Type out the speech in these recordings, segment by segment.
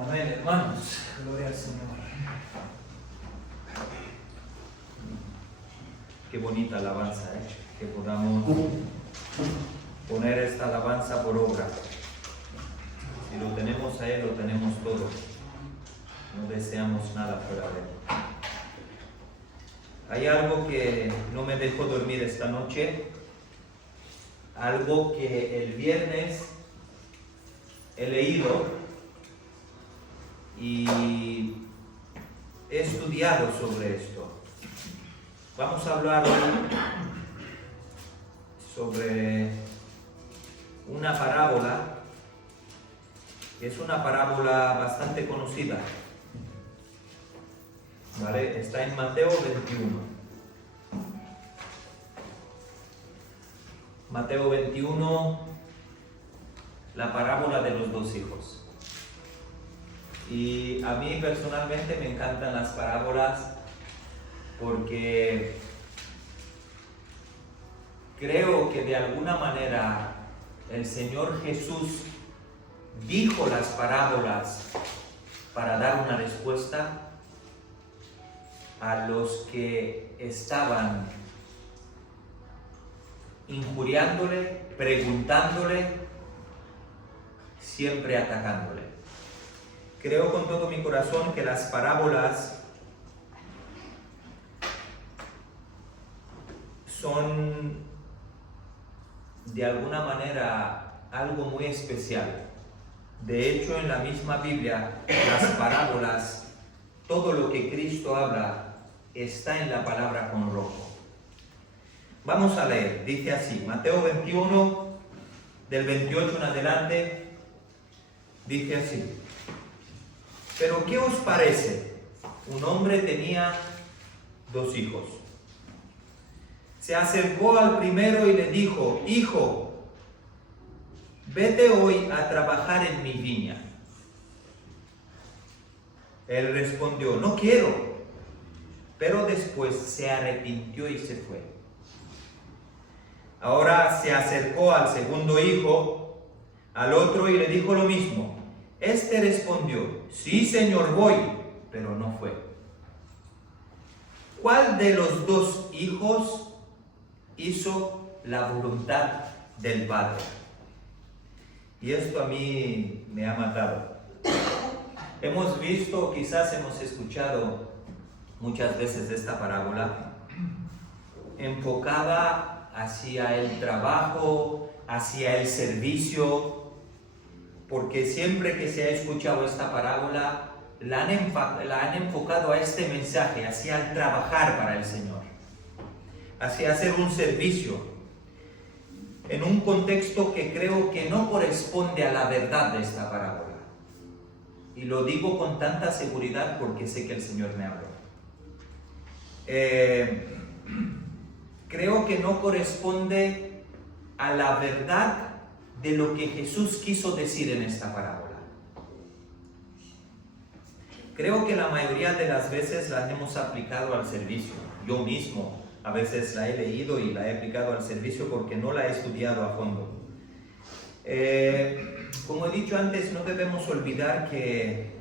Amén, hermanos. Gloria al Señor. Qué bonita alabanza, que podamos poner esta alabanza por obra. Si lo tenemos a Él, lo tenemos todo. No deseamos nada fuera de Él. Hay algo que no me dejó dormir esta noche, algo que el viernes he leído y he estudiado sobre esto. Vamos a hablar hoy sobre una parábola, que es una parábola bastante conocida. ¿Vale? Está en Mateo 21. Mateo 21, la parábola de los dos hijos. Y a mí personalmente me encantan las parábolas porque creo que de alguna manera el Señor Jesús dijo las parábolas para dar una respuesta a los que estaban injuriándole, preguntándole, siempre atacándole. Creo con todo mi corazón que las parábolas son de alguna manera algo muy especial. De hecho, en la misma Biblia, las parábolas, todo lo que Cristo habla, está en la palabra con rojo. Vamos a leer, dice así, Mateo 21, del 28 en adelante, dice así. Pero ¿qué os parece? Un hombre tenía dos hijos. Se acercó al primero y le dijo: Hijo, vete hoy a trabajar en mi viña. Él respondió: No quiero. Pero después se arrepintió y se fue. Ahora se acercó al segundo hijo, al otro, y le dijo lo mismo. Este respondió: Sí, Señor, voy, pero no fue. ¿Cuál de los dos hijos hizo la voluntad del Padre? Y esto a mí me ha matado. Hemos visto, quizás hemos escuchado muchas veces esta parábola enfocada hacia el trabajo, hacia el servicio, porque siempre que se ha escuchado esta parábola la han enfocado a este mensaje, hacia el trabajar para el Señor, hacia hacer un servicio, en un contexto que creo que no corresponde a la verdad de esta parábola. Y lo digo con tanta seguridad porque sé que el Señor me habló. Creo que no corresponde a la verdad de lo que Jesús quiso decir en esta parábola. Creo que la mayoría de las veces las hemos aplicado al servicio. Yo mismo a veces la he leído y la he aplicado al servicio porque no la he estudiado a fondo. Como he dicho antes, no debemos olvidar que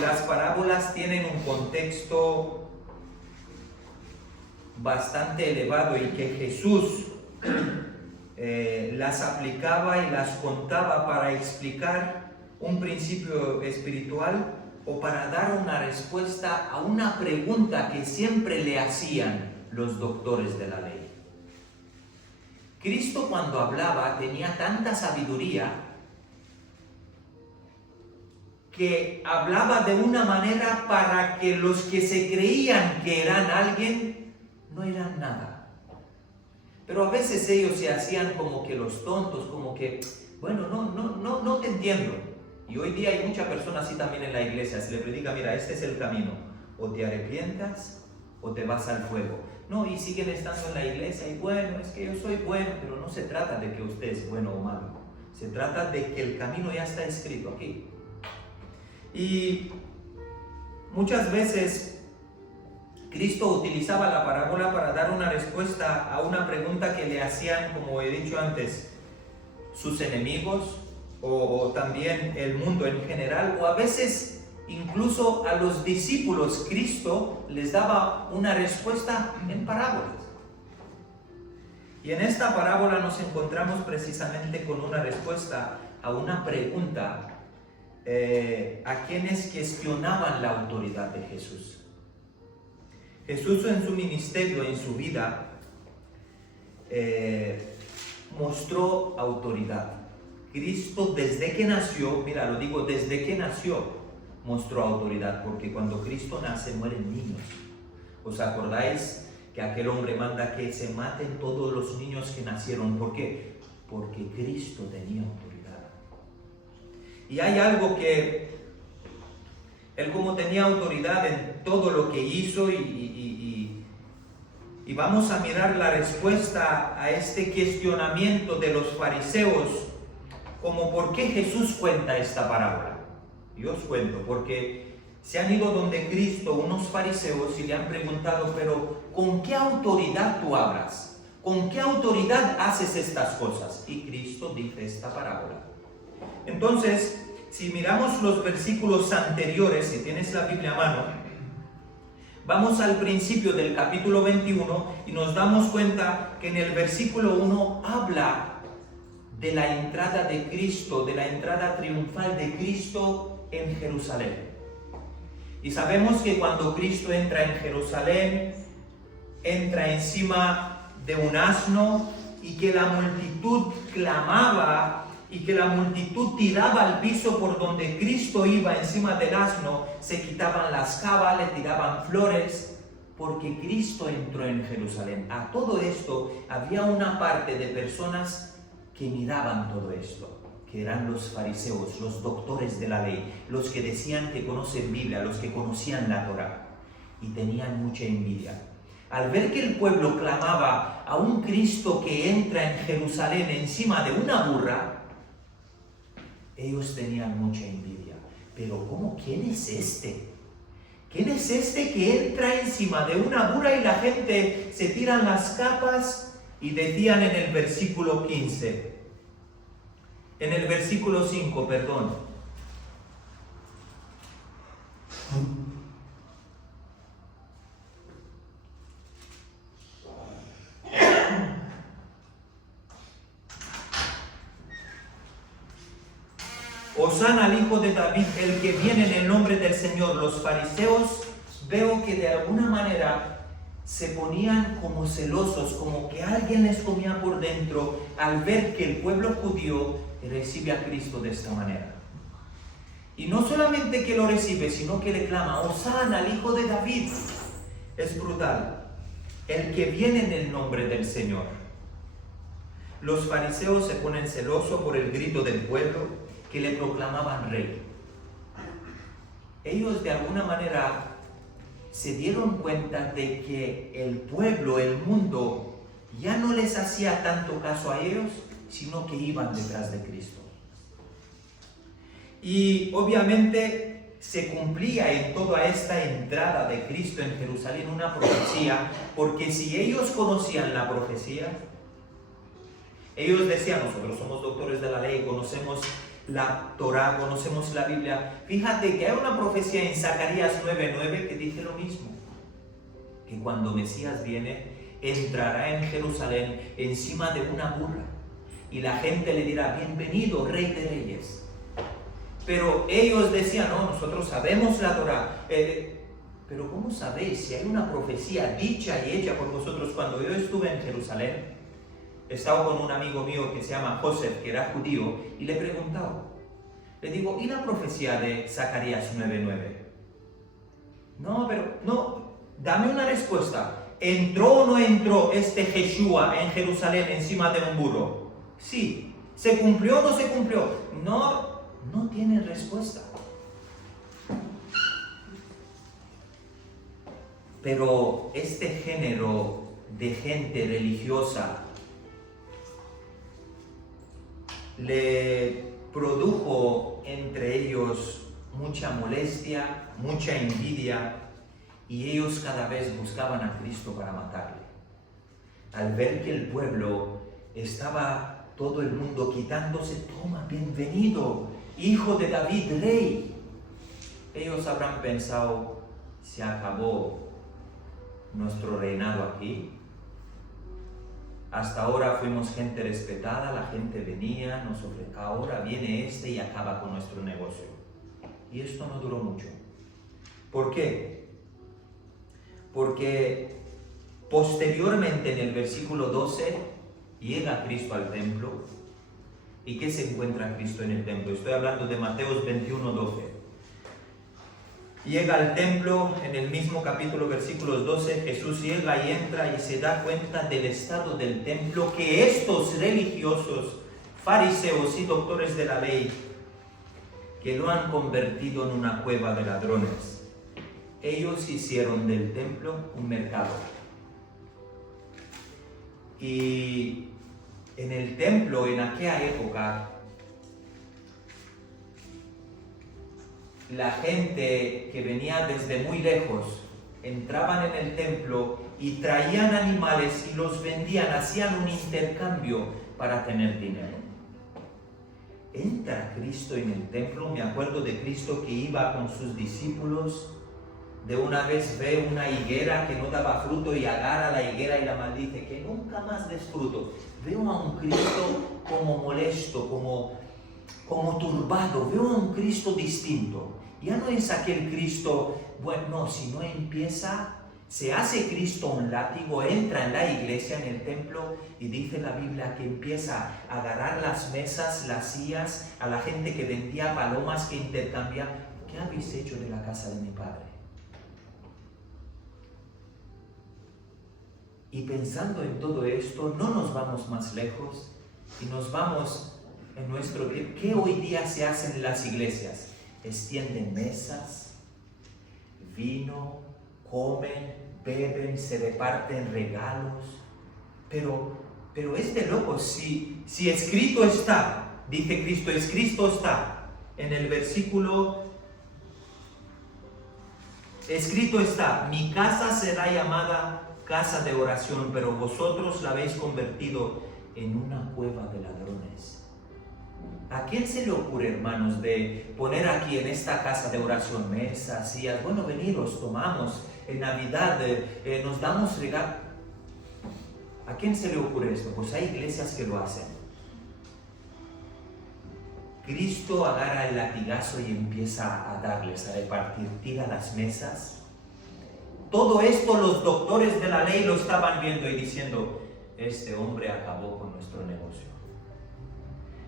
las parábolas tienen un contexto bastante elevado y que Jesús las aplicaba y las contaba para explicar un principio espiritual o para dar una respuesta a una pregunta que siempre le hacían los doctores de la ley. Cristo, cuando hablaba, tenía tanta sabiduría que hablaba de una manera para que los que se creían que eran alguien no eran nada. Pero a veces ellos se hacían como que los tontos, como que, bueno, no te entiendo. Y hoy día hay muchas personas así también en la iglesia. Se le predica: mira, este es el camino, o te arrepientas o te vas al fuego. No, y siguen estando en la iglesia y bueno, es que yo soy bueno, pero no se trata de que usted es bueno o malo. Se trata de que el camino ya está escrito aquí. Y muchas veces Cristo utilizaba la parábola para dar una respuesta a una pregunta que le hacían, como he dicho antes, sus enemigos o también el mundo en general, o a veces incluso a los discípulos, Cristo les daba una respuesta en parábolas. Y en esta parábola nos encontramos precisamente con una respuesta a una pregunta a quienes cuestionaban la autoridad de Jesús. Jesús en su ministerio, en su vida, mostró autoridad. Cristo desde que nació, mira, lo digo desde que nació, mostró autoridad, porque cuando Cristo nace mueren niños. ¿Os acordáis que aquel hombre manda que se maten todos los niños que nacieron? ¿Por qué? Porque Cristo tenía autoridad. Y hay algo que Él, como tenía autoridad en todo lo que hizo, y vamos a mirar la respuesta a este cuestionamiento de los fariseos, como por qué Jesús cuenta esta parábola. Yo os cuento, porque se han ido donde Cristo unos fariseos y le han preguntado, pero ¿con qué autoridad tú hablas? ¿Con qué autoridad haces estas cosas? Y Cristo dice esta parábola. Entonces, si miramos los versículos anteriores, si tienes la Biblia a mano, vamos al principio del capítulo 21 y nos damos cuenta que en el versículo 1 habla de la entrada de Cristo, de la entrada triunfal de Cristo en Jerusalén. Y sabemos que cuando Cristo entra en Jerusalén, entra encima de un asno, y que la multitud clamaba y que la multitud tiraba al piso por donde Cristo iba encima del asno, se quitaban las cabas, le tiraban flores, porque Cristo entró en Jerusalén. A todo esto había una parte de personas que miraban todo esto, que eran los fariseos, los doctores de la ley, los que decían que conocen Biblia, los que conocían la Torá, y tenían mucha envidia. Al ver que el pueblo clamaba a un Cristo que entra en Jerusalén encima de una burra, ellos tenían mucha envidia. Pero ¿cómo? ¿Quién es este? ¿Quién es este que entra encima de una burra y la gente se tiran las capas? Y decían en el versículo 15, en el versículo 5, perdón. Hosana al Hijo de David, el que viene en el nombre del Señor. Los fariseos, veo que de alguna manera se ponían como celosos, como que alguien les comía por dentro al ver que el pueblo judío recibe a Cristo de esta manera. Y no solamente que lo recibe, sino que le clama, Hosana al Hijo de David. Es brutal. El que viene en el nombre del Señor. Los fariseos se ponen celosos por el grito del pueblo que le proclamaban rey. Ellos de alguna manera se dieron cuenta de que el pueblo, el mundo, ya no les hacía tanto caso a ellos, sino que iban detrás de Cristo. Y obviamente se cumplía en toda esta entrada de Cristo en Jerusalén una profecía, porque si ellos conocían la profecía, ellos decían, nosotros somos doctores de la ley, conocemos la Torá, conocemos la Biblia. Fíjate que hay una profecía en Zacarías 9:9 que dice lo mismo, que cuando Mesías viene, entrará en Jerusalén encima de una burra, y la gente le dirá, bienvenido, Rey de Reyes. Pero ellos decían, no, nosotros sabemos la Torá. Pero ¿cómo sabéis si hay una profecía dicha y hecha por vosotros? Cuando yo estuve en Jerusalén, estaba con un amigo mío que se llama Joseph, que era judío, y le preguntaba, le digo, ¿y la profecía de Zacarías 9:9? No, pero, no, dame una respuesta. ¿Entró o no entró este Yeshua en Jerusalén encima de un burro? Sí. ¿Se cumplió o no se cumplió? No, no tienen respuesta. Pero este género de gente religiosa le produjo entre ellos mucha molestia, mucha envidia, y ellos cada vez buscaban a Cristo para matarle. Al ver que el pueblo estaba todo el mundo quitándose, toma, bienvenido, hijo de David, rey. Ellos habrán pensado, se acabó nuestro reinado aquí. Hasta ahora fuimos gente respetada, la gente venía, nos ofrecía. Ahora viene este y acaba con nuestro negocio. Y esto no duró mucho. ¿Por qué? Porque posteriormente en el versículo 12 llega Cristo al templo. ¿Y qué se encuentra Cristo en el templo? Estoy hablando de Mateo 21, 12. Llega al templo, en el mismo capítulo, versículos 12, Jesús llega y entra y se da cuenta del estado del templo, que estos religiosos, fariseos y doctores de la ley, que lo han convertido en una cueva de ladrones. Ellos hicieron del templo un mercado. Y en el templo, en aquella época, la gente que venía desde muy lejos entraban en el templo y traían animales y los vendían, hacían un intercambio para tener dinero. Entra Cristo en el templo. Me acuerdo de Cristo que iba con sus discípulos. De una vez ve una higuera que no daba fruto y agarra la higuera y la maldice, que nunca más des fruto. Veo a un Cristo como molesto, como turbado. Veo a un Cristo distinto. Ya no es aquel Cristo, bueno, no, sino empieza, se hace Cristo un látigo, entra en la iglesia, en el templo, y dice la Biblia que empieza a agarrar las mesas, las sillas, a la gente que vendía palomas, que intercambia. ¿Qué habéis hecho de la casa de mi padre? Y pensando en todo esto, no nos vamos más lejos y nos vamos en nuestro tiempo. ¿Qué hoy día se hace en las iglesias? Extienden mesas, vino, comen, beben, se reparten regalos. Pero es de locos. Si escrito está, dice Cristo, escrito está en el versículo, escrito está, mi casa será llamada casa de oración, pero vosotros la habéis convertido en una cueva de ladrones. ¿A quién se le ocurre, hermanos, de poner aquí en esta casa de oración mesas, sillas? Bueno, veniros, tomamos, en Navidad nos damos regalos. ¿A quién se le ocurre esto? Pues hay iglesias que lo hacen. Cristo agarra el latigazo y empieza a darles, a repartir, tira las mesas. Todo esto los doctores de la ley lo estaban viendo y diciendo, este hombre acabó con nuestro negocio.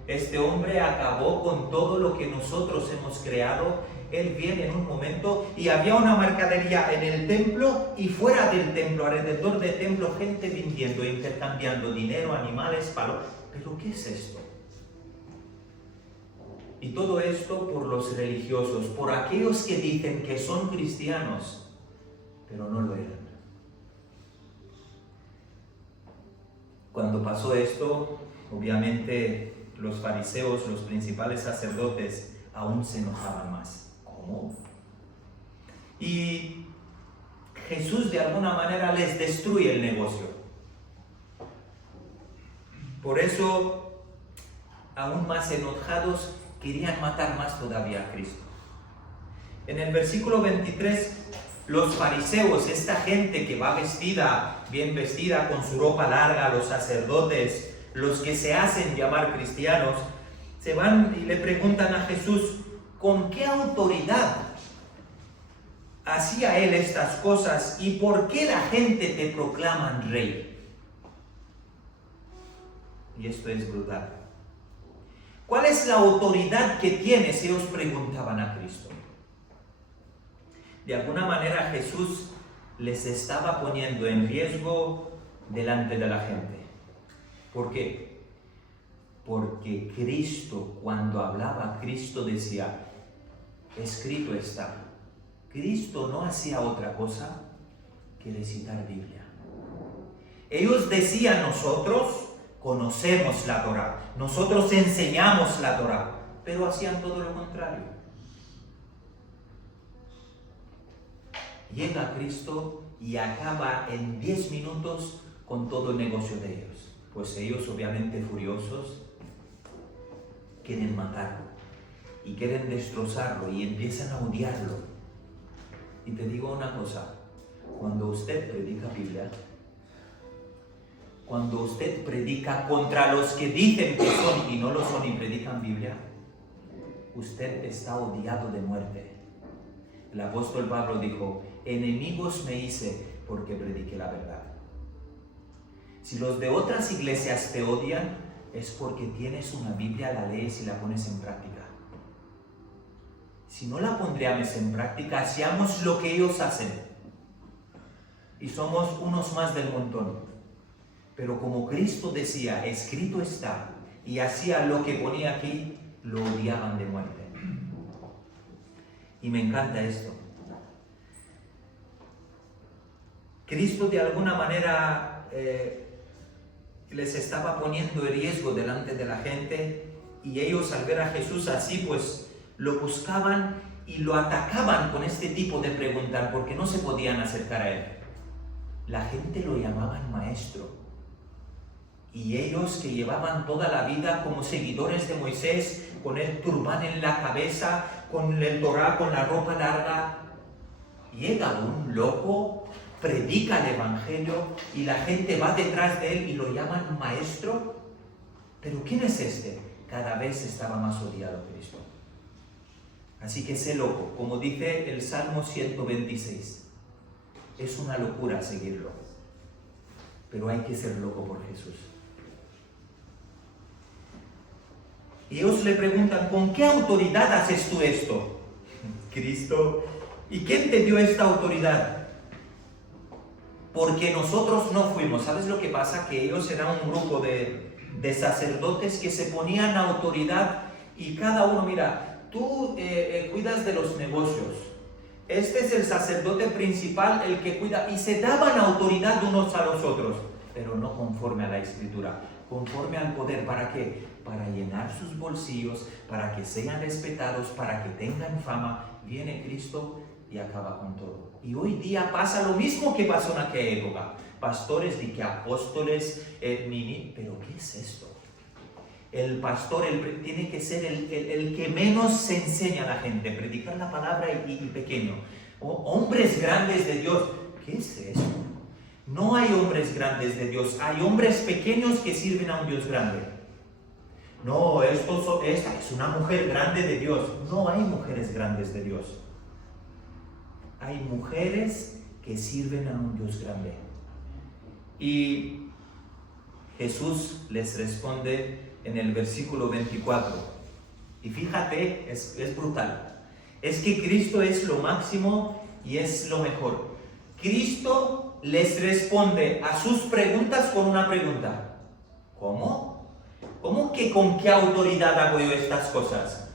Este hombre acabó con todo lo que nosotros hemos creado. Él viene en un momento y había una mercadería en el templo y fuera del templo, alrededor del templo, gente vendiendo, intercambiando dinero, animales, palos. ¿Pero qué es esto? Y todo esto por los religiosos, por aquellos que dicen que son cristianos, pero no lo eran. Cuando pasó esto, obviamente los fariseos, los principales sacerdotes, aún se enojaban más. ¿Cómo? Y Jesús de alguna manera les destruye el negocio. Por eso, aún más enojados, querían matar más todavía a Cristo. En el versículo 23, los fariseos, esta gente que va vestida, bien vestida, con su ropa larga, los sacerdotes, los que se hacen llamar cristianos, se van y le preguntan a Jesús, ¿con qué autoridad hacía él estas cosas y por qué la gente te proclaman rey? Y esto es brutal. ¿Cuál es la autoridad que tienes? Ellos preguntaban a Cristo. De alguna manera Jesús les estaba poniendo en riesgo delante de la gente. ¿Por qué? Porque Cristo, cuando hablaba, Cristo decía, escrito está. Cristo no hacía otra cosa que recitar Biblia. Ellos decían, nosotros conocemos la Torá, nosotros enseñamos la Torá, pero hacían todo lo contrario. Llega Cristo y acaba en 10 minutos con todo el negocio de ellos. Pues ellos, obviamente furiosos, quieren matarlo y quieren destrozarlo y empiezan a odiarlo. Y te digo una cosa, cuando usted predica Biblia, cuando usted predica contra los que dicen que son y no lo son y predican Biblia, usted está odiado de muerte. El apóstol Pablo dijo, enemigos me hice porque prediqué la verdad. Si los de otras iglesias te odian, es porque tienes una Biblia, la lees y la pones en práctica. Si no la pondríamos en práctica, hacíamos lo que ellos hacen. Y somos unos más del montón. Pero como Cristo decía, escrito está, y hacía lo que ponía aquí, lo odiaban de muerte. Y me encanta esto. Cristo de alguna manera les estaba poniendo el riesgo delante de la gente, y ellos al ver a Jesús así, pues lo buscaban y lo atacaban con este tipo de preguntas, porque no se podían acercar a él. La gente lo llamaban maestro. Y ellos que llevaban toda la vida como seguidores de Moisés, con el turbán en la cabeza, con el Torá, con la ropa larga, llega un loco, predica el Evangelio y la gente va detrás de él y lo llaman maestro. ¿Pero quién es este? Cada vez estaba más odiado Cristo. Así que sé loco, como dice el Salmo 126. Es una locura seguirlo, pero hay que ser loco por Jesús. Y ellos le preguntan, ¿con qué autoridad haces tú esto? Cristo, ¿y quién te dio esta autoridad? Porque nosotros no fuimos. ¿Sabes lo que pasa? Que ellos eran un grupo de sacerdotes que se ponían autoridad y cada uno, mira, tú cuidas de los negocios. Este es el sacerdote principal, el que cuida, y se daban autoridad unos a los otros, pero no conforme a la Escritura, conforme al poder. ¿Para qué? Para llenar sus bolsillos, para que sean respetados, para que tengan fama. Viene Cristo y acaba con todo. Y hoy día pasa lo mismo que pasó en aquella época. Pastores, de que apóstoles, pero ¿qué es esto? El pastor tiene que ser el que menos se enseña a la gente, predicar la palabra y pequeño. Hombres grandes de Dios, ¿qué es esto? No hay hombres grandes de Dios, hay hombres pequeños que sirven a un Dios grande. No, esta es una mujer grande de Dios. No hay mujeres grandes de Dios. Hay mujeres que sirven a un Dios grande. Y Jesús les responde en el versículo 24. Y fíjate, es brutal. Es que Cristo es lo máximo y es lo mejor. Cristo les responde a sus preguntas con una pregunta. ¿Cómo? ¿Cómo que con qué autoridad hago yo estas cosas?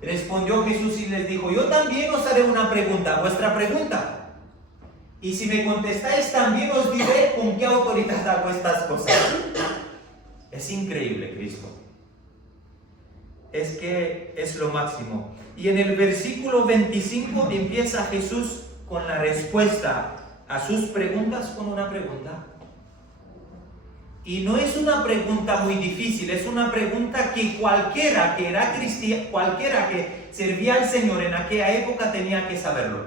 Respondió Jesús y les dijo, yo también os haré una pregunta, vuestra pregunta. Y si me contestáis, también os diré con qué autoridad hago estas cosas. Es increíble Cristo. Es que es lo máximo. Y en el versículo 25 empieza Jesús con la respuesta a sus preguntas con una pregunta. Y no es una pregunta muy difícil, es una pregunta que cualquiera que era cristiano, cualquiera que servía al Señor en aquella época tenía que saberlo.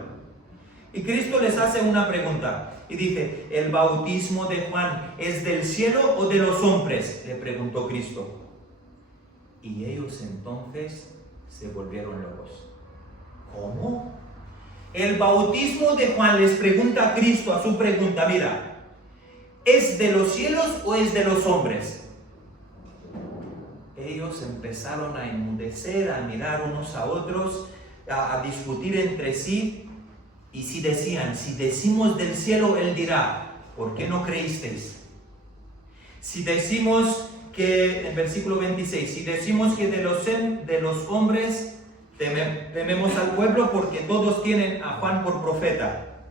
Y Cristo les hace una pregunta y dice, ¿el bautismo de Juan es del cielo o de los hombres?, le preguntó Cristo. Y ellos entonces se volvieron locos. ¿Cómo? El bautismo de Juan, les pregunta a Cristo a su pregunta, mira, ¿es de los cielos o es de los hombres? Ellos empezaron a enmudecer, a mirar unos a otros, a discutir entre sí. Y si decían, si decimos del cielo, él dirá, ¿por qué no creísteis? Si decimos que, en versículo 26, si decimos que de los hombres tememos al pueblo porque todos tienen a Juan por profeta.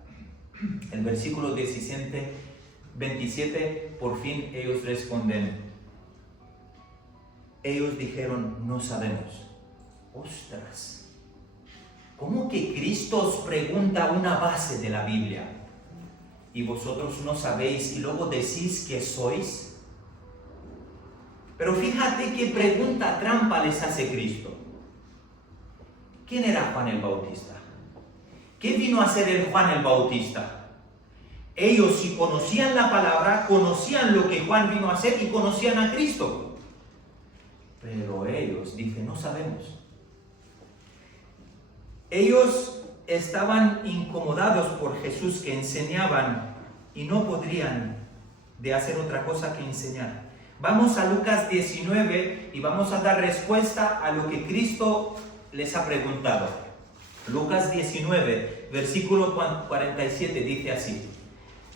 El versículo 27, por fin ellos responden. Ellos dijeron, no sabemos. ¡Ostras! ¿Cómo que Cristo os pregunta una base de la Biblia? Y vosotros no sabéis y luego decís que sois. Pero fíjate qué pregunta trampa les hace Cristo. ¿Quién era Juan el Bautista? ¿Qué vino a hacer el Juan el Bautista? Ellos, si conocían la palabra, conocían lo que Juan vino a hacer y conocían a Cristo. Pero ellos dicen, no sabemos. Ellos estaban incomodados por Jesús que enseñaban y no podrían de hacer otra cosa que enseñar. Vamos a Lucas 19 y vamos a dar respuesta a lo que Cristo les ha preguntado. Lucas 19, versículo 47 dice así.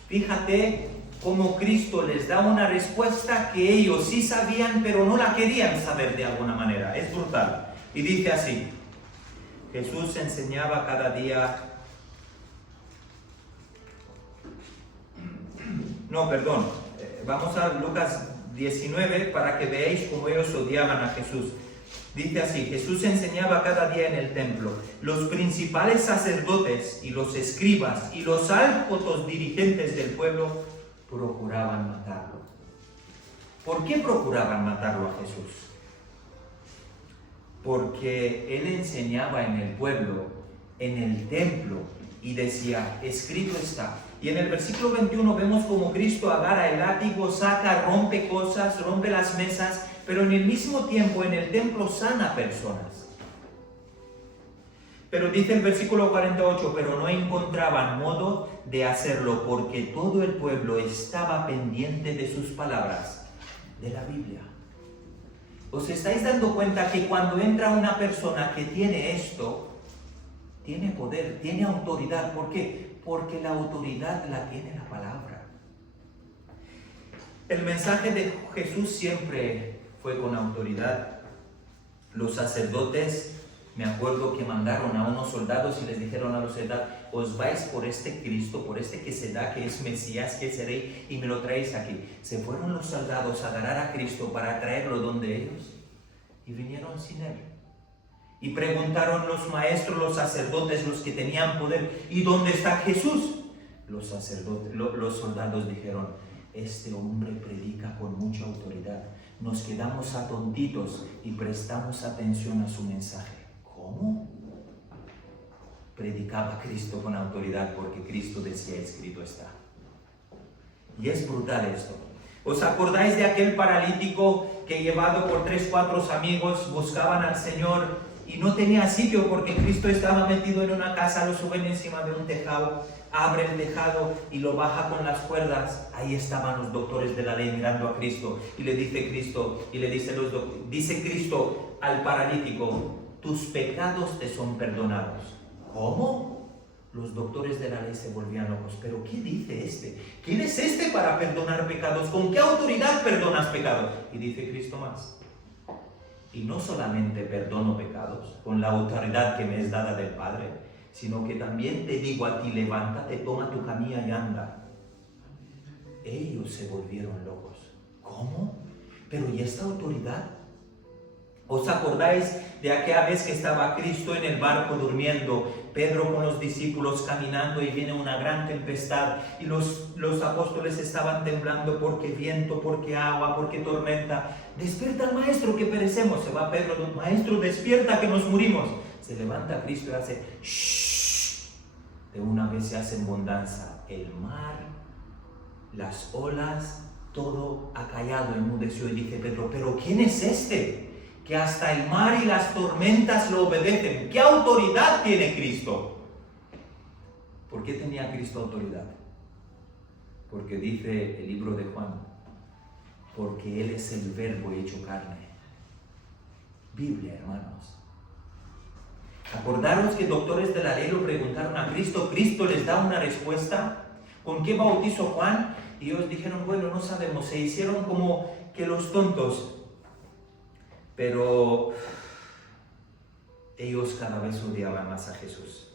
Fíjate cómo Cristo les da una respuesta que ellos sí sabían, pero no la querían saber de alguna manera. Es brutal. Y dice así. Jesús enseñaba cada día. Vamos a Lucas 19 para que veáis cómo ellos odiaban a Jesús. Dice así, Jesús enseñaba cada día en el templo. Los principales sacerdotes y los escribas y los altos dirigentes del pueblo procuraban matarlo. ¿Por qué procuraban matarlo a Jesús? Porque él enseñaba en el pueblo, en el templo, y decía, escrito está. Y en el versículo 21 vemos como Cristo agarra el látigo, saca, rompe cosas, rompe las mesas, pero en el mismo tiempo en el templo sana personas. Pero dice el versículo 48, pero no encontraban modo de hacerlo porque todo el pueblo estaba pendiente de sus palabras, de la Biblia. ¿Os estáis dando cuenta que cuando entra una persona que tiene esto, tiene poder, tiene autoridad? ¿Por qué? Porque la autoridad la tiene la palabra. El mensaje de Jesús siempre fue con autoridad. Los sacerdotes, me acuerdo que mandaron a unos soldados y les dijeron a los soldados, os vais por este Cristo, por este que se da, que es Mesías, que es Rey, y me lo traéis aquí. Se fueron los soldados a agarrar a Cristo para traerlo donde ellos, y vinieron sin él. Y preguntaron los maestros, los sacerdotes, los que tenían poder, ¿y dónde está Jesús? Los soldados dijeron, este hombre predica con mucha autoridad. Nos quedamos atontitos y prestamos atención a su mensaje. ¿Cómo? Predicaba Cristo con autoridad porque Cristo decía, escrito está. Y es brutal esto. ¿Os acordáis de aquel paralítico que llevado por 3-4 amigos buscaban al Señor y no tenía sitio porque Cristo estaba metido en una casa, lo suben encima de un tejado, abre el tejado y lo baja con las cuerdas? Ahí estaban los doctores de la ley mirando a Cristo y le dice Cristo, dice Cristo al paralítico, tus pecados te son perdonados. ¿Cómo? Los doctores de la ley se volvían locos. ¿Pero qué dice este? ¿Quién es este para perdonar pecados? ¿Con qué autoridad perdonas pecados? Y dice Cristo más. Y no solamente perdono pecados con la autoridad que me es dada del Padre, sino que también te digo a ti, levántate, toma tu camilla y anda. Ellos se volvieron locos. ¿Cómo? ¿Pero y esta autoridad? ¿Os acordáis de aquella vez que estaba Cristo en el barco durmiendo, Pedro con los discípulos caminando y viene una gran tempestad y los apóstoles estaban temblando porque viento, porque agua, porque tormenta? Despierta al maestro que perecemos. Se va Pedro, maestro, despierta que nos morimos. Se levanta Cristo y hace shh. De una vez se hace bonanza. El mar, las olas, todo ha callado, enmudeció, y dice Pedro, ¿pero quién es este? Que hasta el mar y las tormentas lo obedecen. ¿Qué autoridad tiene Cristo? ¿Por qué tenía Cristo autoridad? Porque dice el libro de Juan, porque Él es el verbo hecho carne. Biblia, hermanos. Acordaros que doctores de la ley lo preguntaron a Cristo, Cristo les da una respuesta. ¿Con qué bautizó Juan? Y ellos dijeron, bueno, no sabemos, se hicieron como que los tontos. Pero ellos cada vez odiaban más a Jesús.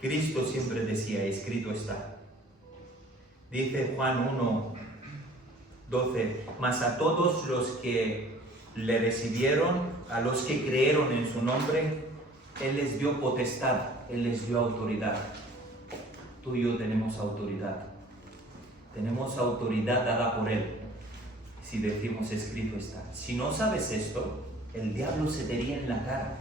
Cristo siempre decía, escrito está. Dice Juan 1:12, mas a todos los que le recibieron, a los que creyeron en su nombre, Él les dio potestad, Él les dio autoridad. Tú y yo tenemos autoridad. Tenemos autoridad dada por Él. si decimos escrito está. Si no sabes esto, el diablo se te ríe en la cara.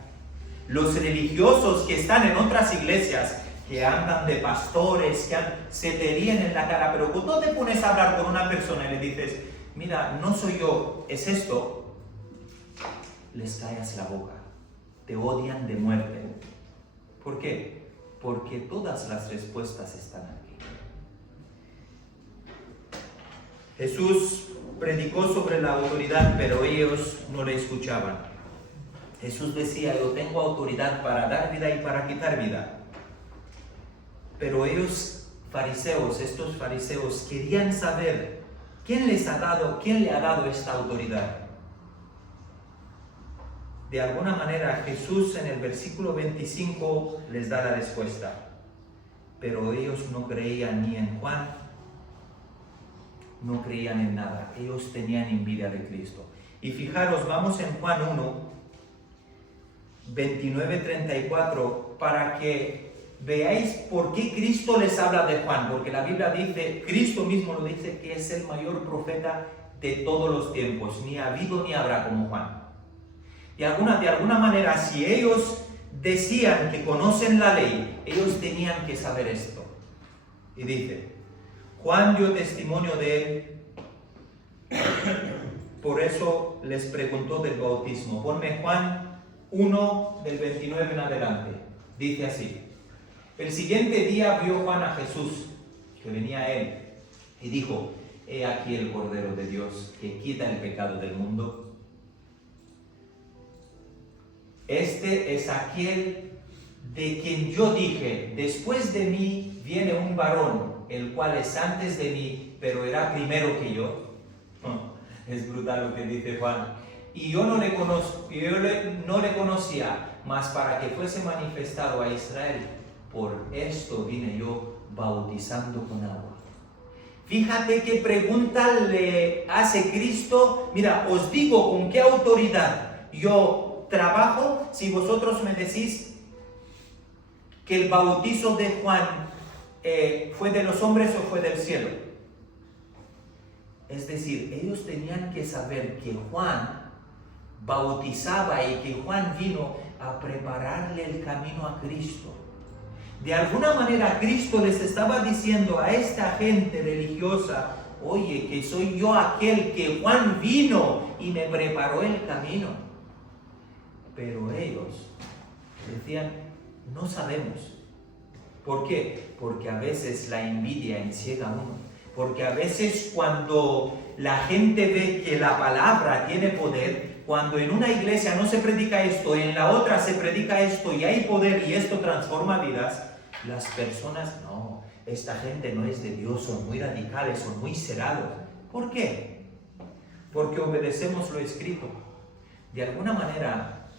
Los religiosos que están en otras iglesias, que andan de pastores, se te ríen en la cara, pero cuando te pones a hablar con una persona y le dices, mira, no soy yo, es esto, les callas la boca, te odian de muerte. ¿Por qué? Porque todas las respuestas están aquí. Jesús predicó sobre la autoridad, pero ellos no le escuchaban. Jesús decía, yo tengo autoridad para dar vida y para quitar vida. Pero ellos, estos fariseos, querían saber quién le ha dado esta autoridad. De alguna manera, Jesús en el versículo 25 les da la respuesta. Pero ellos no creían ni en Juan, no creían en nada. Ellos tenían envidia de Cristo. Y fijaros, vamos en Juan 1, 29-34, para que veáis por qué Cristo les habla de Juan. Porque la Biblia dice, Cristo mismo lo dice, que es el mayor profeta de todos los tiempos. Ni ha habido ni habrá como Juan. Y de alguna manera, si ellos decían que conocen la ley, ellos tenían que saber esto. Y dice, Juan dio testimonio de él, por eso les preguntó del bautismo. Ponme Juan 1, del 29 en adelante. Dice así, el siguiente día vio Juan a Jesús, que venía a él, y dijo, he aquí el Cordero de Dios, que quita el pecado del mundo. Este es aquel de quien yo dije, después de mí viene un varón, el cual es antes de mí, pero era primero que yo. Es brutal lo que dice Juan. Y yo no le conocía, mas para que fuese manifestado a Israel. Por esto vine yo bautizando con agua. Fíjate qué pregunta le hace Cristo. Mira, os digo con qué autoridad yo trabajo si vosotros me decís que el bautizo de Juan fue de los hombres o fue del cielo. Es decir, ellos tenían que saber que Juan bautizaba y que Juan vino a prepararle el camino a Cristo. De alguna manera Cristo les estaba diciendo a esta gente religiosa, oye, que soy yo aquel que Juan vino y me preparó el camino. Pero ellos decían, no sabemos. ¿Por qué? Porque a veces la envidia enciega a uno. Porque a veces cuando la gente ve que la palabra tiene poder, cuando en una iglesia no se predica esto, en la otra se predica esto y hay poder y esto transforma vidas, las personas, no, esta gente no es de Dios, son muy radicales, son muy cerrados. ¿Por qué? Porque obedecemos lo escrito. De alguna manera,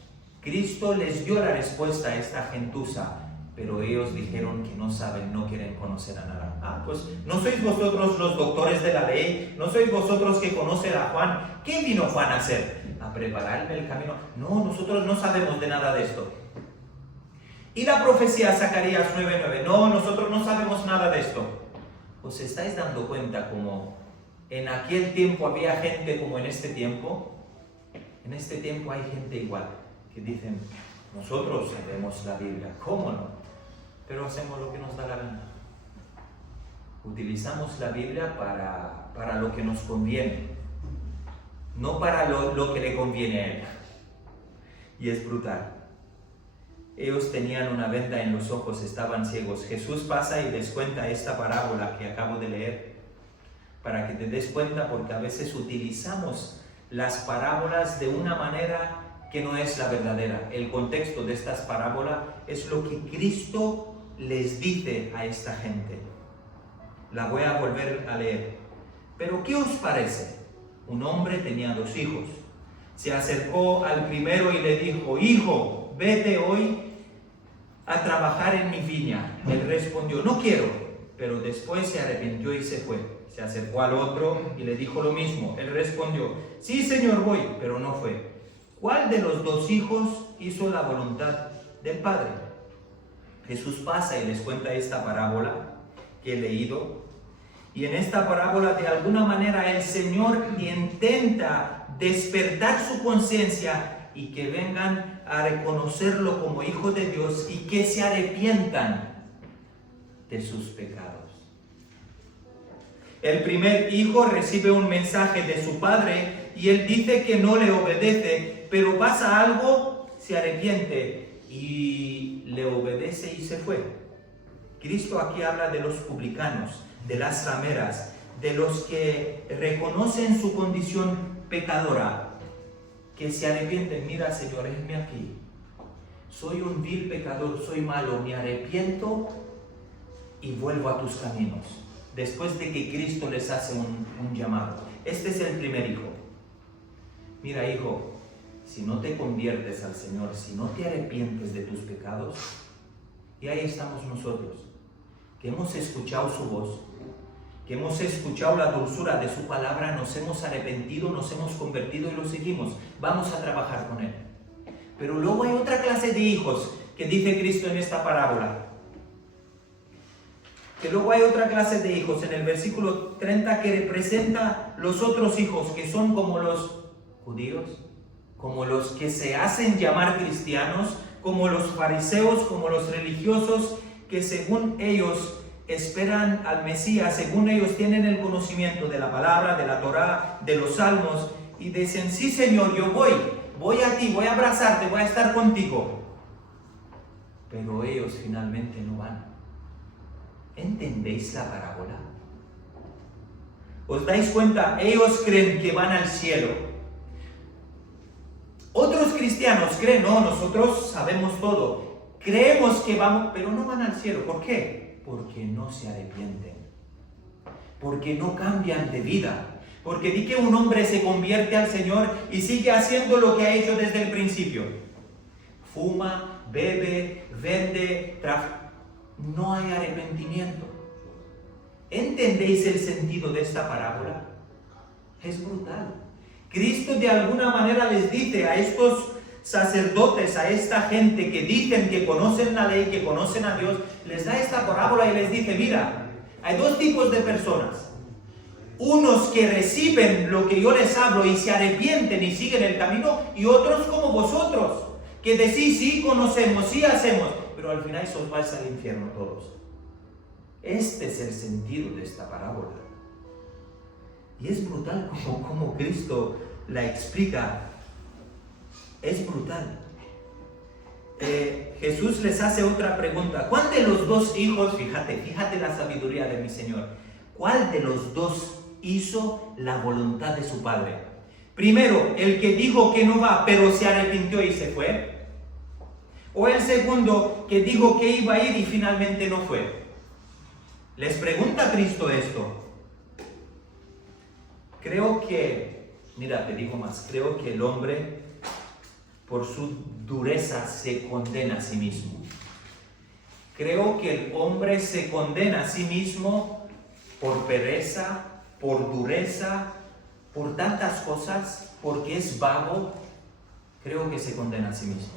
Cristo les dio la respuesta a esta gentuza, pero ellos dijeron que no saben, no quieren conocer a nada. Pues no sois vosotros los doctores de la ley, no sois vosotros que conocen a Juan. ¿Qué vino Juan a hacer? ¿A prepararme el camino? No, nosotros no sabemos de nada de esto. ¿Y la profecía Zacarías 9:9? No, nosotros no sabemos nada de esto. ¿Os estáis dando cuenta como en aquel tiempo había gente como en este tiempo? En este tiempo hay gente igual, que dicen, nosotros sabemos la Biblia, ¿cómo no? Pero hacemos lo que nos da la gana. Utilizamos la Biblia para lo que nos conviene, no para lo que le conviene a él. Y es brutal. Ellos tenían una venda en los ojos, estaban ciegos. Jesús pasa y les cuenta esta parábola que acabo de leer, para que te des cuenta, porque a veces utilizamos las parábolas de una manera que no es la verdadera. El contexto de estas parábolas es lo que Cristo les dice a esta gente. La voy a volver a leer. Pero ¿qué os parece? Un hombre tenía 2 hijos. Se acercó al primero y le dijo, hijo, vete hoy a trabajar en mi viña. Él respondió, no quiero. Pero después se arrepintió y se fue. Se acercó al otro y le dijo lo mismo. Él respondió, sí, señor, voy, pero no fue. ¿Cuál de los 2 hijos hizo la voluntad del Padre? Jesús pasa y les cuenta esta parábola que he leído Y en esta parábola, de alguna manera, el Señor intenta despertar su conciencia y que vengan a reconocerlo como hijo de Dios y que se arrepientan de sus pecados. El primer hijo recibe un mensaje de su padre y él dice que no le obedece, pero pasa algo, se arrepiente y le obedece y se fue. Cristo aquí habla de los publicanos, de las rameras, de los que reconocen su condición pecadora, que se arrepienten. Mira, Señor, heme aquí. Soy un vil pecador, soy malo, me arrepiento y vuelvo a tus caminos. Después de que Cristo les hace un llamado. Este es el primer hijo. Mira, hijo, si no te conviertes al Señor, si no te arrepientes de tus pecados, y ahí estamos nosotros, que hemos escuchado su voz, que hemos escuchado la dulzura de su palabra, nos hemos arrepentido, nos hemos convertido y lo seguimos. Vamos a trabajar con él. Pero luego hay otra clase de hijos que dice Cristo en esta parábola. Que luego hay otra clase de hijos en el versículo 30 que representa los otros hijos, que son como los judíos, como los que se hacen llamar cristianos, como los fariseos, como los religiosos, que según ellos esperan al Mesías, según ellos tienen el conocimiento de la palabra, de la Torá, de los salmos, y dicen, sí Señor, yo voy a ti, voy a abrazarte, voy a estar contigo. Pero ellos finalmente no van. ¿Entendéis la parábola? ¿Os dais cuenta? Ellos creen que van al cielo. Otros cristianos creen, no, nosotros sabemos todo. Creemos que vamos, pero no van al cielo. ¿Por qué? Porque no se arrepienten. Porque no cambian de vida. Porque di que un hombre se convierte al Señor y sigue haciendo lo que ha hecho desde el principio. Fuma, bebe, vende, no hay arrepentimiento. ¿Entendéis el sentido de esta parábola? Es brutal. Cristo de alguna manera les dice a estos sacerdotes, a esta gente que dicen que conocen la ley, que conocen a Dios, les da esta parábola y les dice, mira, hay dos tipos de personas. Unos que reciben lo que yo les hablo y se arrepienten y siguen el camino, y otros como vosotros, que decís, sí conocemos, sí hacemos, pero al final os vais al infierno todos. Este es el sentido de esta parábola. Y es brutal como Cristo la explica. Es brutal. Jesús les hace otra pregunta. ¿Cuál de los dos hijos, fíjate la sabiduría de mi Señor, cuál de los dos hizo la voluntad de su padre? Primero, el que dijo que no va, pero se arrepintió y se fue. O el segundo, que dijo que iba a ir y finalmente no fue. Les pregunta Cristo esto. Creo que, mira, te digo más, creo que el hombre, por su dureza, se condena a sí mismo. Creo que el hombre se condena a sí mismo por pereza, por dureza, por tantas cosas, porque es vago. Creo que se condena a sí mismo.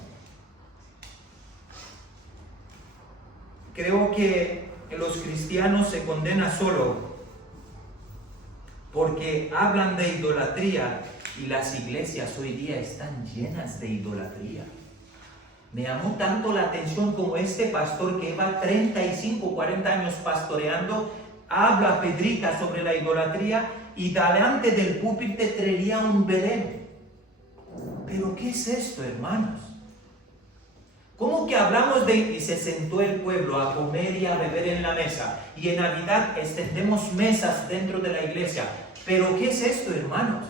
Creo que los cristianos se condenan solo porque hablan de idolatría y las iglesias hoy día están llenas de idolatría. Me llamó tanto la atención como este pastor que lleva 35, 40 años pastoreando, habla pedrica sobre la idolatría y delante del púlpito traería un Belén. ¿Pero qué es esto, hermanos? ¿Cómo que hablamos de y se sentó el pueblo a comer y a beber en la mesa? Y en Navidad extendemos mesas dentro de la iglesia. ¿Pero qué es esto, hermanos?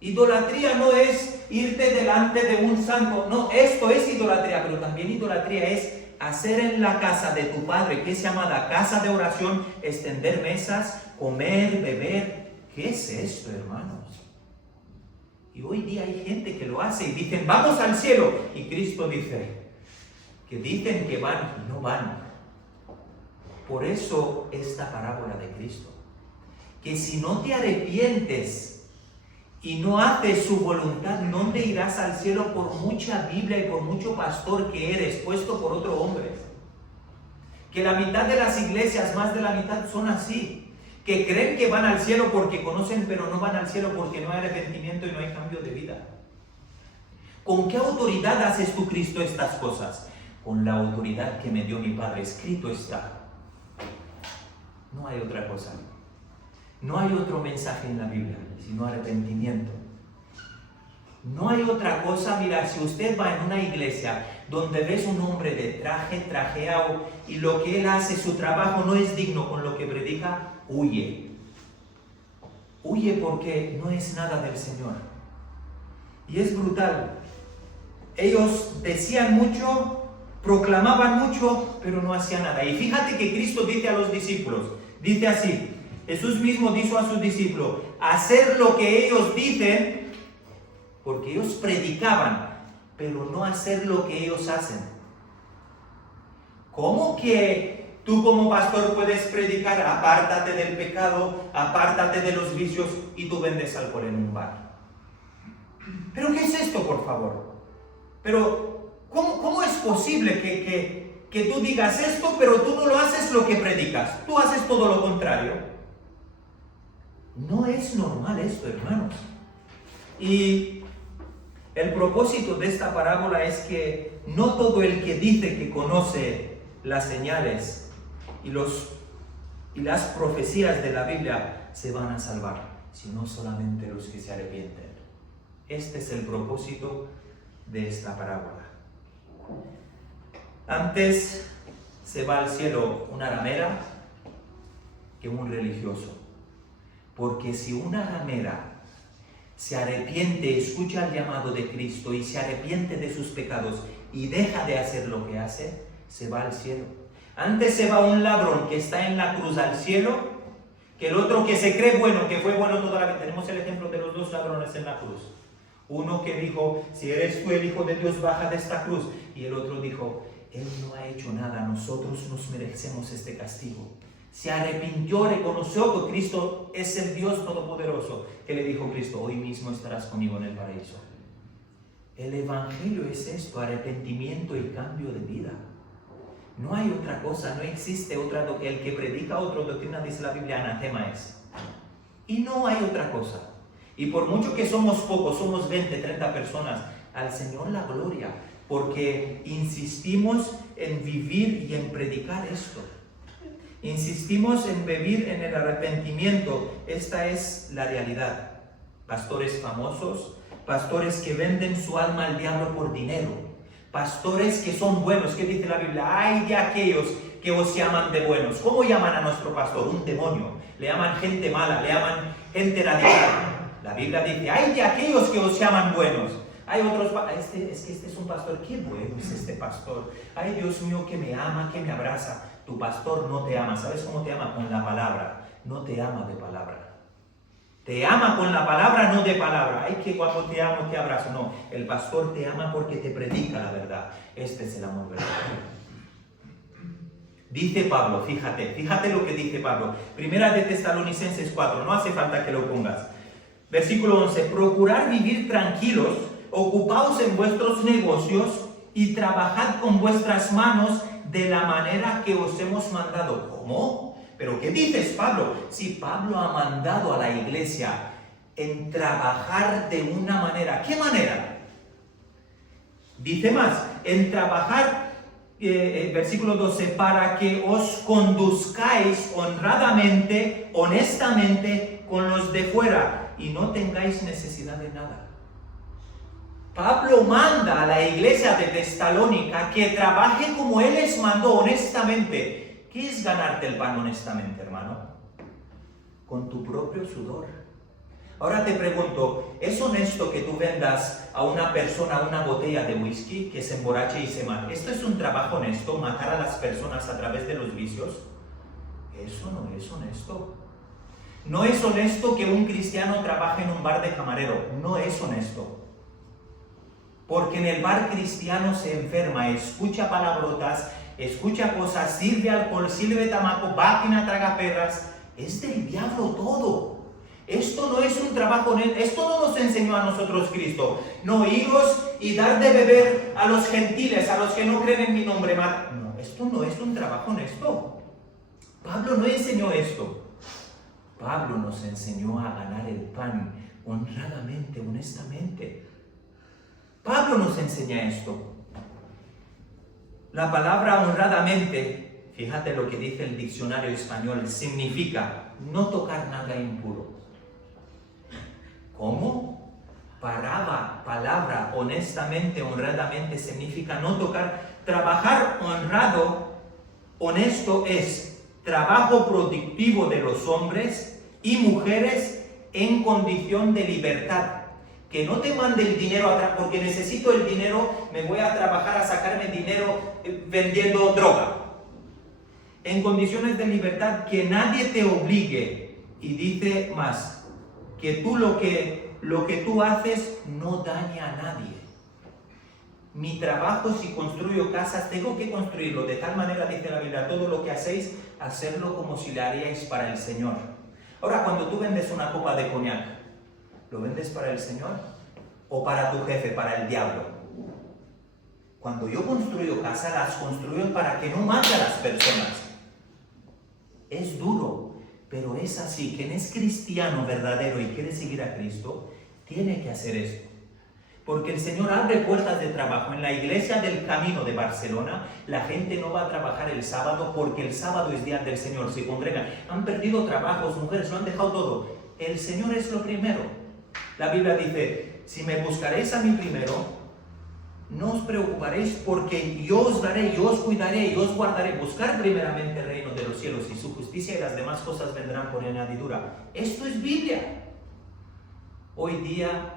Idolatría no es irte delante de un santo. No, esto es idolatría, pero también idolatría es hacer en la casa de tu padre, que es llamada casa de oración, extender mesas, comer, beber. ¿Qué es esto, hermanos? Y hoy día hay gente que lo hace y dicen, vamos al cielo. Y Cristo dice, que dicen que van y no van. Por eso esta parábola de Cristo. Que si no te arrepientes y no haces su voluntad, no te irás al cielo por mucha Biblia y por mucho pastor que eres, puesto por otro hombre. Que la mitad de las iglesias, más de la mitad, son así. Que creen que van al cielo porque conocen, pero no van al cielo porque no hay arrepentimiento y no hay cambio de vida. ¿Con qué autoridad haces tú, Cristo, estas cosas? Con la autoridad que me dio mi Padre. Escrito está. No hay otra cosa. No hay otro mensaje en la Biblia, sino arrepentimiento. No hay otra cosa. Mira, si usted va en una iglesia donde ves un hombre de traje, trajeado, y lo que él hace, su trabajo no es digno con lo que predica, huye. Huye porque no es nada del Señor. Y es brutal. Ellos decían mucho, proclamaban mucho, pero no hacían nada. Y fíjate que Cristo dice a los discípulos, dice así, Jesús mismo dijo a sus discípulos, hacer lo que ellos dicen, porque ellos predicaban, pero no hacer lo que ellos hacen. ¿Cómo que tú como pastor puedes predicar, apártate del pecado, apártate de los vicios, y tú vendes alcohol en un bar? ¿Pero qué es esto, por favor? Pero, ¿cómo es posible que tú digas esto, pero tú no lo haces lo que predicas? Tú haces todo lo contrario. No es normal esto, hermanos. Y el propósito de esta parábola es que no todo el que dice que conoce las señales y las profecías de la Biblia se van a salvar, sino solamente los que se arrepienten. Este es el propósito de esta parábola. Antes se va al cielo una ramera que un religioso. Porque si una ramera se arrepiente, escucha el llamado de Cristo y se arrepiente de sus pecados y deja de hacer lo que hace, se va al cielo. Antes se va un ladrón que está en la cruz al cielo, que el otro que se cree bueno, que fue bueno toda la vida. Tenemos el ejemplo de los dos ladrones en la cruz. Uno que dijo, si eres tú el Hijo de Dios, baja de esta cruz. Y el otro dijo, Él no ha hecho nada, nosotros nos merecemos este castigo. Se arrepintió, reconoció que Cristo es el Dios Todopoderoso. Que le dijo Cristo, hoy mismo estarás conmigo en el paraíso. El Evangelio es esto, arrepentimiento y cambio de vida. No hay otra cosa, no existe otra. El que predica otra doctrina, dice la Biblia, anatema es. Y no hay otra cosa. Y por mucho que somos pocos, somos 20, 30 personas, al Señor la gloria, porque insistimos en vivir y en predicar esto. Insistimos en vivir en el arrepentimiento. Esta es la realidad. Pastores famosos, pastores que venden su alma al diablo por dinero, pastores que son buenos. ¿Qué dice la Biblia? Ay de aquellos que os llaman de buenos. ¿Cómo llaman a nuestro pastor? Un demonio. Le llaman gente mala, le llaman gente radical. La Biblia dice, ay de aquellos que os llaman buenos. Hay otros, este es un pastor, qué bueno es este pastor. Ay Dios mío, que me ama, que me abraza. Tu pastor no te ama. ¿Sabes cómo te ama? Con la palabra. No te ama de palabra. Te ama con la palabra, no de palabra. Ay, que guapo te amo, te abrazo. No, el pastor te ama porque te predica la verdad. Este es el amor verdadero. Dice Pablo, fíjate lo que dice Pablo. Primera de Tesalonicenses 4, no hace falta que lo pongas. Versículo 11, procurar vivir tranquilos, ocupaos en vuestros negocios y trabajad con vuestras manos de la manera que os hemos mandado. ¿Cómo? ¿Pero qué dices, Pablo? Si Pablo ha mandado a la iglesia en trabajar de una manera. ¿Qué manera? Dice más, en trabajar, versículo 12, para que os conduzcáis honradamente, honestamente con los de fuera y no tengáis necesidad de nada. Pablo manda a la iglesia de Tesalónica que trabaje como él les mandó, honestamente. ¿Qué es ganarte el pan honestamente, hermano? Con tu propio sudor. Ahora te pregunto, ¿es honesto que tú vendas a una persona una botella de whisky que se emborrache y se mate? ¿Esto es un trabajo honesto, matar a las personas a través de los vicios? Eso no es honesto. No es honesto que un cristiano trabaje en un bar de camarero. No es honesto. Porque en el bar cristiano se enferma, escucha palabrotas, escucha cosas, sirve alcohol, sirve tabaco, máquina, traga perras. Es del diablo todo. Esto no es un trabajo, esto no nos enseñó a nosotros Cristo. No, iros y dar de beber a los gentiles, a los que no creen en mi nombre. No, esto no es un trabajo honesto. Pablo no enseñó esto. Pablo nos enseñó a ganar el pan honradamente, honestamente. Pablo nos enseña esto. La palabra honradamente, fíjate lo que dice el diccionario español, significa no tocar nada impuro. ¿Cómo? Palabra honestamente, honradamente significa no tocar. Trabajar honrado, honesto es trabajo productivo de los hombres y mujeres en condición de libertad. Que no te mande el dinero atrás porque necesito el dinero, me voy a trabajar a sacarme dinero vendiendo droga. En condiciones de libertad, que nadie te obligue. Y dice más, que tú lo que tú haces no daña a nadie. Mi trabajo, si construyo casas, tengo que construirlo de tal manera, dice la Biblia, todo lo que hacéis, hacerlo como si lo haríais para el Señor. Ahora, cuando tú vendes una copa de coñac, ¿lo vendes para el Señor o para tu jefe, para el diablo? Cuando yo construyo casas, las construyo para que no mate a las personas. Es duro, pero es así. Quien es cristiano verdadero y quiere seguir a Cristo, tiene que hacer esto. Porque el Señor abre puertas de trabajo. En la iglesia del Camino de Barcelona, la gente no va a trabajar el sábado porque el sábado es día del Señor. Se congregan. Han perdido trabajos, mujeres, lo han dejado todo. El Señor es lo primero. La Biblia dice, si me buscaréis a mí primero, no os preocuparéis porque yo os daré, yo os cuidaré, yo os guardaré. Buscar primeramente el reino de los cielos y su justicia y las demás cosas vendrán por añadidura. Esto es Biblia. Hoy día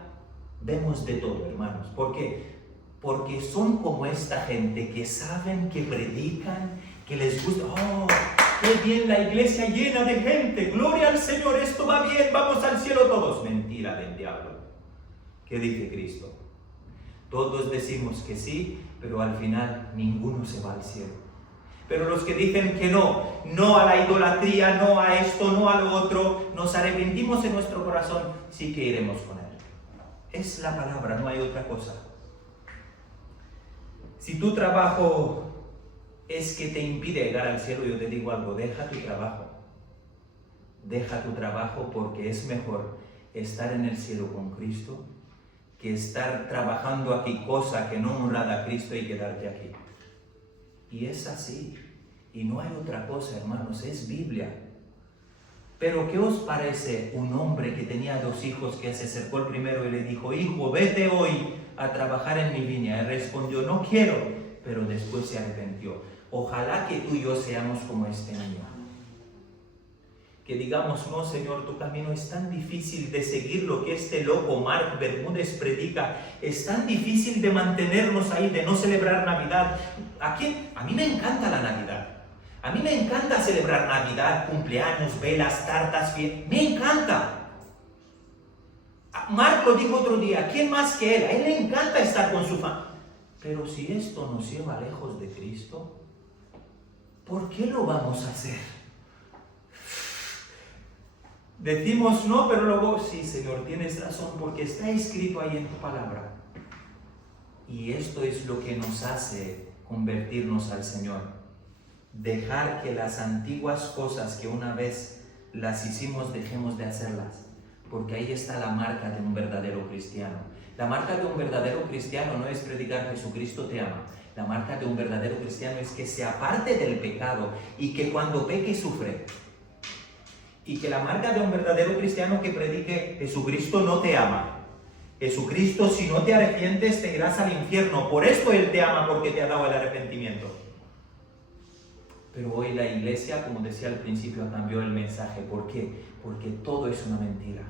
vemos de todo, hermanos. ¿Por qué? Porque son como esta gente que saben, que predican, que les gusta. ¡Oh, qué bien la iglesia llena de gente! ¡Gloria al Señor! Esto va bien, vamos al cielo todos. Mentira del diablo. ¿Qué dice Cristo? Todos decimos que sí, pero al final ninguno se va al cielo. Pero los que dicen que no a la idolatría, no a esto, no a lo otro, nos arrepentimos en nuestro corazón, sí que iremos con Él. Es la palabra, no hay otra cosa. Si tu trabajo es que te impide llegar al cielo, yo te digo algo, deja tu trabajo. Deja tu trabajo porque es mejor estar en el cielo con Cristo que estar trabajando aquí, cosa que no honra a Cristo y quedarte aquí. Y es así. Y no hay otra cosa, hermanos, es Biblia. Pero ¿qué os parece un hombre que tenía 2 hijos que se acercó el primero y le dijo, hijo, vete hoy a trabajar en mi viña? Él respondió, no quiero, pero después se arrepintió. Ojalá que tú y yo seamos como este niño. Que digamos, no, Señor, tu camino es tan difícil de seguir lo que este loco Mark Bermúdez predica. Es tan difícil de mantenernos ahí, de no celebrar Navidad. A mí me encanta la Navidad. A mí me encanta celebrar Navidad, cumpleaños, velas, tartas, fiestas. Me encanta. Mark lo dijo otro día, ¿quién más que él? A él le encanta estar con su familia. Pero si esto nos lleva lejos de Cristo, ¿por qué lo vamos a hacer? Decimos no, pero luego, sí, Señor, tienes razón, porque está escrito ahí en tu palabra. Y esto es lo que nos hace convertirnos al Señor. Dejar que las antiguas cosas que una vez las hicimos, dejemos de hacerlas. Porque ahí está la marca de un verdadero cristiano. La marca de un verdadero cristiano no es predicar Jesucristo te ama. La marca de un verdadero cristiano es que se aparte del pecado y que cuando peque sufre. Y que la marca de un verdadero cristiano que predique Jesucristo no te ama. Jesucristo, si no te arrepientes, te irás al infierno. Por esto Él te ama, porque te ha dado el arrepentimiento. Pero hoy la iglesia, como decía al principio, cambió el mensaje. ¿Por qué? Porque todo es una mentira.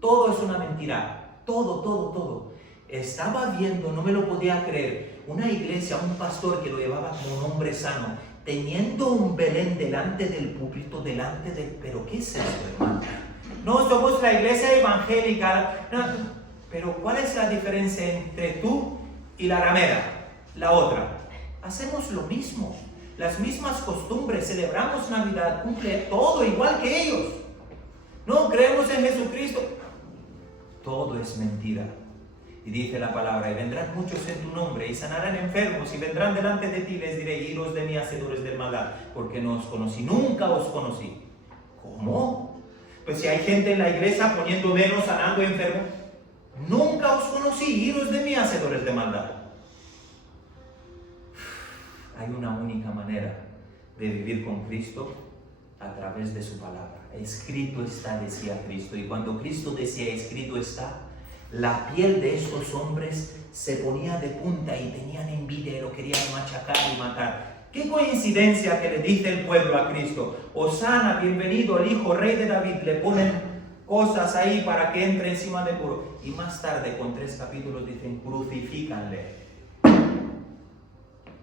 Todo es una mentira. Todo. Estaba viendo, no me lo podía creer, una iglesia, un pastor que lo llevaba como un hombre sano, teniendo un Belén delante del púlpito, ¿pero qué es esto, hermano? No, somos la iglesia evangélica. No, pero ¿cuál es la diferencia entre tú y la ramera, la otra? Hacemos lo mismo, las mismas costumbres, celebramos Navidad, cumple todo igual que ellos. No, creemos en Jesucristo. Todo es mentira. Y dice la palabra, y vendrán muchos en tu nombre, y sanarán enfermos, y vendrán delante de ti, les diré, iros de mí, hacedores del maldad, porque no os conocí, nunca os conocí. ¿Cómo? Pues si hay gente en la iglesia poniendo dedos, sanando enfermos, nunca os conocí, iros de mí, hacedores de maldad. Hay una única manera de vivir con Cristo, a través de su palabra. Escrito está, decía Cristo, y cuando Cristo decía escrito está, la piel de estos hombres se ponía de punta y tenían envidia y lo querían machacar y matar. Qué coincidencia que le dice el pueblo a Cristo, Hosana, bienvenido el Hijo Rey de David, le ponen cosas ahí para que entre encima de puro. Y más tarde, con 3 capítulos, dicen, crucifícanle.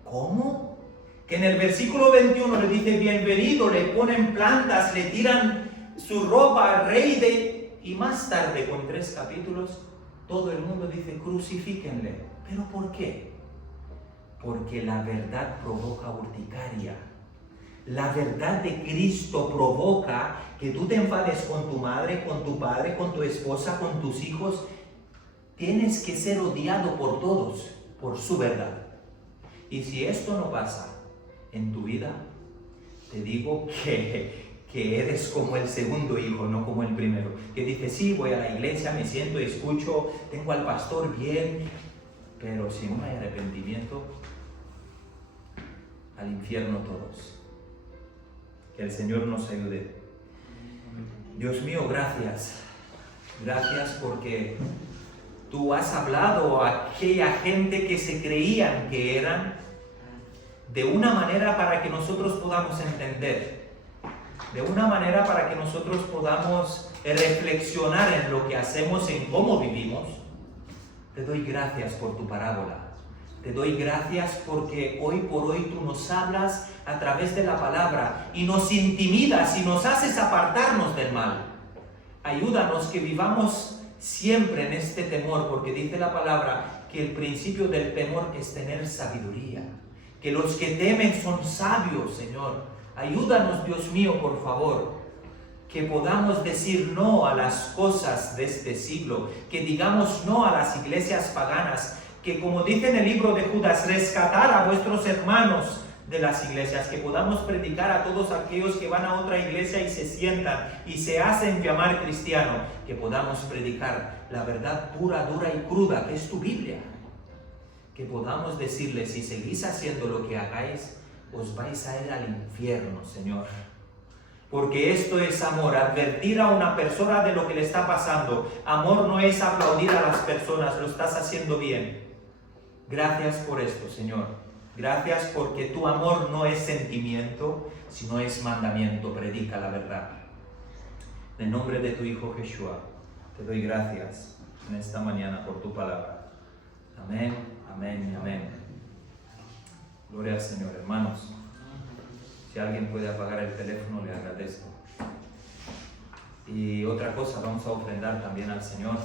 ¿Cómo? Que en el versículo 21 le dice, bienvenido, le ponen plantas, le tiran su ropa al rey de... Y más tarde, con 3 capítulos, todo el mundo dice, crucifíquenle. ¿Pero por qué? Porque la verdad provoca urticaria. La verdad de Cristo provoca que tú te enfades con tu madre, con tu padre, con tu esposa, con tus hijos. Tienes que ser odiado por todos, por su verdad. Y si esto no pasa en tu vida, te digo que eres como el segundo hijo, no como el primero. Que dice, sí, voy a la iglesia, me siento, escucho, tengo al pastor bien, pero si no hay arrepentimiento, al infierno todos. Que el Señor nos ayude. Dios mío, gracias. Gracias porque tú has hablado a aquella gente que se creían que eran de una manera para que nosotros podamos entender. De una manera para que nosotros podamos reflexionar en lo que hacemos, en cómo vivimos. Te doy gracias por tu parábola. Te doy gracias porque hoy por hoy tú nos hablas a través de la palabra y nos intimidas y nos haces apartarnos del mal. Ayúdanos que vivamos siempre en este temor, porque dice la palabra que el principio del temor es tener sabiduría. Que los que temen son sabios, Señor. Ayúdanos, Dios mío, por favor, que podamos decir no a las cosas de este siglo, que digamos no a las iglesias paganas, que como dice en el libro de Judas, rescatar a vuestros hermanos de las iglesias, que podamos predicar a todos aquellos que van a otra iglesia y se sientan y se hacen llamar cristiano, que podamos predicar la verdad pura, dura y cruda, que es tu Biblia, que podamos decirles, si seguís haciendo lo que hagáis, os vais a ir al infierno, Señor. Porque esto es amor, advertir a una persona de lo que le está pasando. Amor no es aplaudir a las personas, lo estás haciendo bien. Gracias por esto, Señor. Gracias porque tu amor no es sentimiento, sino es mandamiento. Predica la verdad. En el nombre de tu Hijo Jesús, te doy gracias en esta mañana por tu palabra. Amén, amén y amén. Gloria al Señor, hermanos. Si alguien puede apagar el teléfono, le agradezco. Y otra cosa, vamos a ofrendar también al Señor.